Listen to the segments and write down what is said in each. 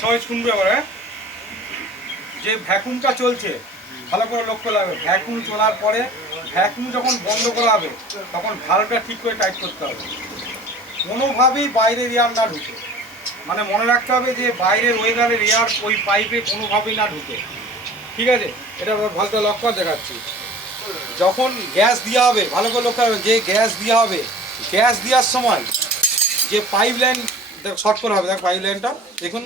সবাই শুনবে এবার, হ্যাঁ? যে ভ্যাকুমটা চলছে ভালো করে লক্ষ্য লাগবে। ভ্যাকুম চলার পরে ভ্যাকুম যখন বন্ধ করা হবে তখন ভালভটা ঠিক করে টাইট করতে হবে, কোনোভাবেই বাইরের এয়ার না ঢুকে। মানে মনে রাখতে হবে যে বাইরের ওয়েদারের এয়ার ওই পাইপে কোনোভাবেই না ঢুকে, ঠিক আছে? এটা ভালো লক্ষ্য করে দেখাচ্ছি। যখন গ্যাস দেওয়া হবে ভালো করে লক্ষ্য রাখবেন, যে গ্যাস দেওয়া হবে গ্যাস দেওয়ার সময় যে পাইপ লাইন শর্ট করা হবে, দেখ পাইপ লাইনটা দেখুন,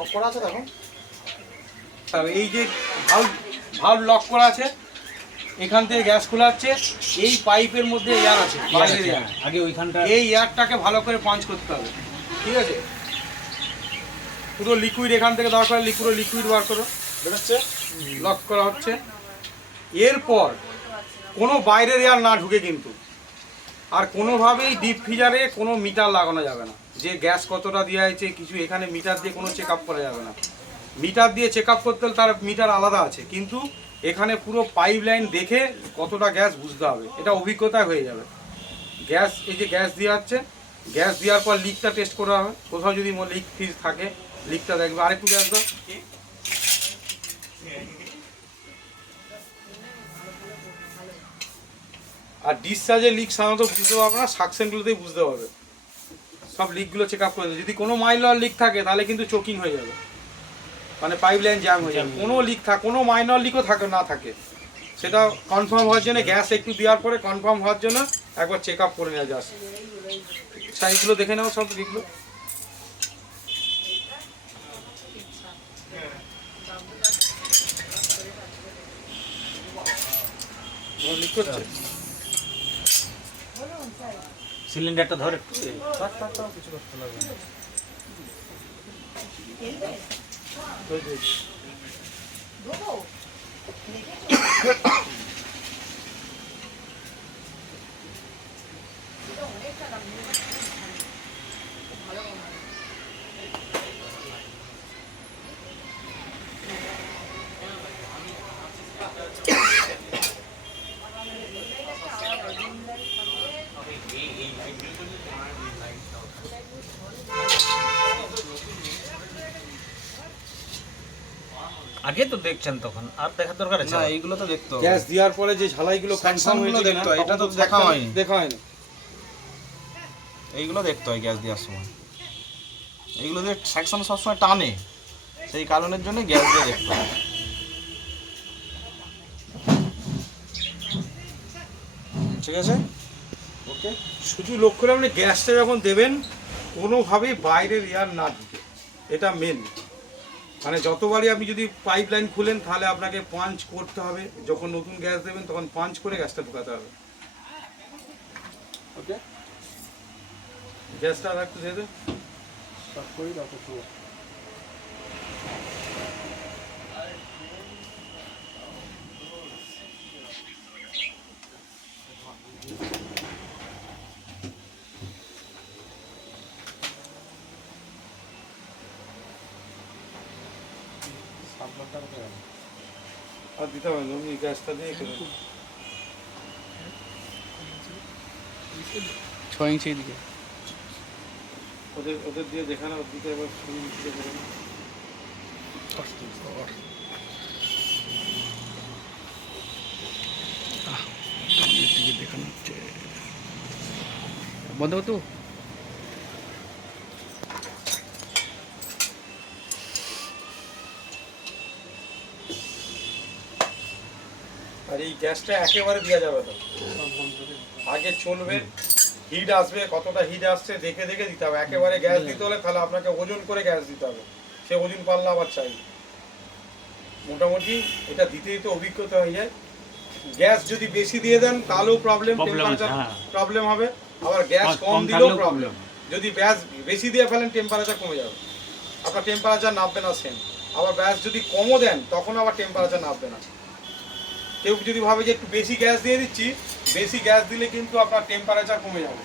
অফ করা আছে দেখুন। এই যে ভালভ লক করা আছে, এখান থেকে গ্যাস খোলা হচ্ছে, এই পাইপের মধ্যে এয়ার আছে, বাইরের এয়ার, আগে ওইখানটা এই এয়ারটাকে ভালো করে পাঞ্চ করতে হবে, ঠিক আছে? পুরো লিকুইড এখান থেকে দরকার, লিকুইড বার করো, বেরোচ্ছে, লক করা হচ্ছে। এরপর কোনো বাইরের এয়ার না ঢুকে কিন্তু, আর কোনোভাবেই ডিপ ফ্রিজারে কোনো মিটার লাগানো যাবে না, যে গ্যাস কতটা দেওয়া হয়েছে কিছু, এখানে মিটার দিয়ে কোনো চেক আপ করা যাবে না। মিটার দিয়ে চেক আপ করতে হলে তার মিটার আলাদা আছে, কিন্তু এখানে পুরো পাইপ লাইন দেখে কতটা গ্যাস বুঝতে হবে, এটা অভিজ্ঞতায় হয়ে যাবে। গ্যাস, এই যে গ্যাস দেওয়া হচ্ছে, গ্যাস দেওয়ার পর লিকটা টেস্ট করা হবে, কোথাও যদি লিক ফিজ থাকে লিকটা দেখবে। আরেকটু গ্যাস দাও। আর ডিসচার্জের লিক সাধারণত বুঝতে পারবে না, সাকশনগুলোতেই বুঝতে পারবে। সব লিকগুলো চেক আপ করে দেবে। যদি কোনো মাইনর লিক থাকে তাহলে কিন্তু চোকিং হয়ে যাবে, মানে পাইপ লাইন জ্যাম হয়ে যাবে। কোনো মাইনর লিকও না থাকে, সেটা কনফার্ম হওয়ার জন্য গ্যাস একটু দেওয়ার পরে কনফার্ম হওয়ার জন্য একবার চেক আপ করে নেওয়া যাচ্ছে। সাইজগুলো দেখে নাও, সব লিকগুলো। লিক করছে, সিলিন্ডারটা ধরে একটু কিছু করতে লাগবে না। আগে তো দেখছেন, তখন আর দেখার দরকার আছে না? এইগুলো তো দেখতে হবে, গ্যাস দেওয়ার পরে যে ঝালাইগুলো কনফার্ম গুলো হয়েছে দেখতে হয়, এটা তো দেখা হয়নি। দেখা হয়নি। এইগুলো দেখতে হয় গ্যাস দেওয়ার সময়। এইগুলো দিয়ে সেকশন সবসময় টানে, সেই কারণের জন্য গ্যাস দিয়ে দেখতে হয়। ঠিক আছে, ওকে। শুধু লক্ষ্য রাখবেন গ্যাসটা যখন দেবেন কোনোভাবেই বাইরের এয়ার না ঢুকে, এটা মেন। মানে যতবারই আপনি যদি পাইপ লাইন খুলেন তাহলে আপনাকে পাঞ্চ করতে হবে, যখন নতুন গ্যাস দেবেন তখন পাঞ্চ করে গ্যাসটা ঢুকাতে হবে, ওকে? গ্যাসটা আর একটু দিয়ে দেন, স্টার্ট করি তারপর শুরু। আর দিতে হবে না, গ্যাসটা দিয়ে করে 6 ইঞ্চি দিকে ওদের দিয়ে দেখানো, ওর দিকে এবার শুরু দিতে করে দিকে দেখানো হচ্ছে। বন্ধ করতো আর এই গ্যাসটা একেবারে দেওয়া যাবে না, আগে চলবে, হিট আসবে, কতটা হিট আসছে দেখে দেখে দিতে হবে। একেবারে গ্যাস দিতে হলে তাহলে আপনাকে ওজন করে গ্যাস দিতে হবে, সে ওজন পাল্লা আবার চাই। মোটামুটি এটা দিতে দিতে অভিজ্ঞতা হয়ে যায়। গ্যাস যদি বেশি দিয়ে দেন তাহলেও প্রবলেম, টেম্পারেচার প্রবলেম হবে। আবার গ্যাস কম দিলেও প্রবলেম। যদি গ্যাস বেশি দিয়ে ফেলেন টেম্পারেচার কমে যাবে, আপনার টেম্পারেচার নামবে না সেম। আবার গ্যাস যদি কমও দেন তখন আবার টেম্পারেচার নামবে না। কেউ যদি ভাবে যে একটু বেশি গ্যাস দিয়ে দিচ্ছি, বেশি গ্যাস দিলে কিন্তু আপনার টেম্পারেচার কমে যাবে,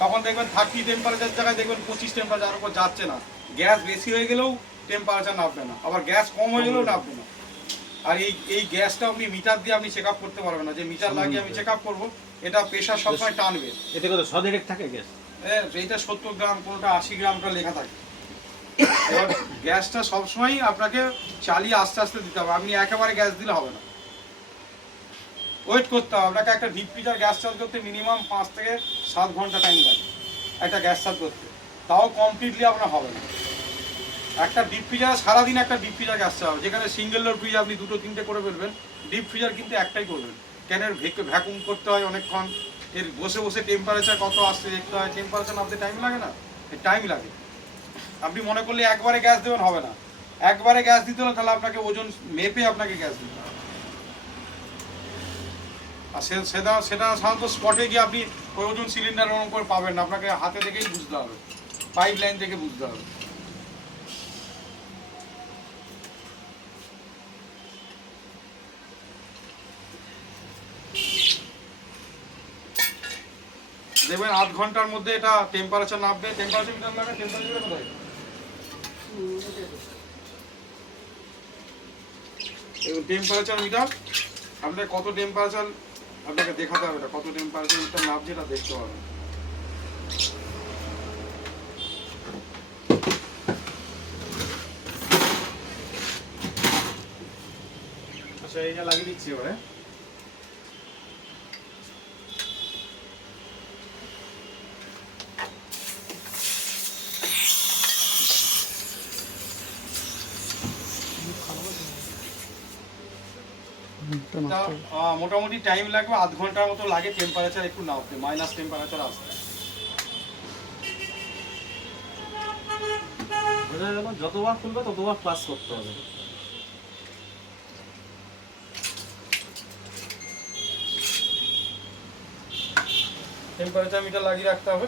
তখন দেখবেন 30 টেম্পারেচার জায়গায় দেখবেন 25 টেম্পারেচার উপর যাচ্ছে না। গ্যাস বেশি হয়ে গেলেও টেম্পারেচার নামবে না, আবার গ্যাস কম হয়ে গেলেও নামবে না। আর এই গ্যাসটা আপনি মিটার দিয়ে আপনি চেক আপ করতে পারবেন না, যে মিটার লাগিয়ে আমি চেক আপ করবো, এটা প্রেশার সবসময় টানবে। এতে কত 100 ডিরেক্ট থাকে গ্যাস? এইটা 70 গ্রাম, কোনোটা 80 গ্রামটা লেখা থাকে। এবার গ্যাসটা সবসময় আপনাকে চালিয়ে আস্তে আস্তে দিতে হবে, আপনি একেবারে গ্যাস দিলে হবে না, ওয়েট করতে হবে। আপনাকে একটা ডিপ ফ্রিজার গ্যাস চার্জ করতে মিনিমাম 5 থেকে 7 ঘন্টা টাইম লাগে একটা গ্যাস চার্জ করতে, তাও কমপ্লিটলি আপনার হবে না। একটা ডিপ ফ্রিজার সারাদিন একটা ডিপ ফ্রিজার গ্যাস চালাবে, যেখানে সিঙ্গেল ডোর ফ্রিজ আপনি 2-3টে করে ফেলবেন, ডিপ ফ্রিজার কিন্তু একটাই করবেন। ক্যানের ভ্যাকুম করতে হয় অনেকক্ষণ, এর বসে বসে টেম্পারেচার কত আসছে দেখতে হয়, টেম্পারেচার নামতে টাইম লাগে না, টাইম লাগে। আপনি মনে করলে একবারে গ্যাস দেবেন, হবে না। একবারে গ্যাস দিতে হলে তাহলে আপনাকে ওজন মেপে আপনাকে গ্যাস দিতে হবে। আর সেটা সাধারণত স্পটে গিয়ে আপনি ওই ওজন সিলিন্ডার ওরকম করে পাবেন না, আপনাকে হাতে দেখেই বুঝতে হবে, পাইপ লাইন থেকে বুঝতে হবে। দেখবেন 8 ঘন্টার মধ্যে এটা টেম্পারেচার নামবে। টেম্পারেচার মিটার লাগে, টেম্পারেচার কোথায়? এবং টেম্পারেচার মিটার আপনার কত টেম্পারেচার আপনাকে দেখাতে হবে, কত টেম্পারেচার মিটার নামছে এটা দেখতে হবে। আচ্ছা, এইটা লাগিয়ে দিচ্ছি এবারে। মোটামুটি টাইম লাগবে 8 ঘন্টার মতো লাগে টেম্পারেচার একটু নামতে, মাইনাস টেম্পারেচার আসতে। বোঝা গেল, যতবার খুলবে ততবার প্লাস করতে হবে। টেম্পারেচার মিটার লাগিয়ে রাখতে হবে।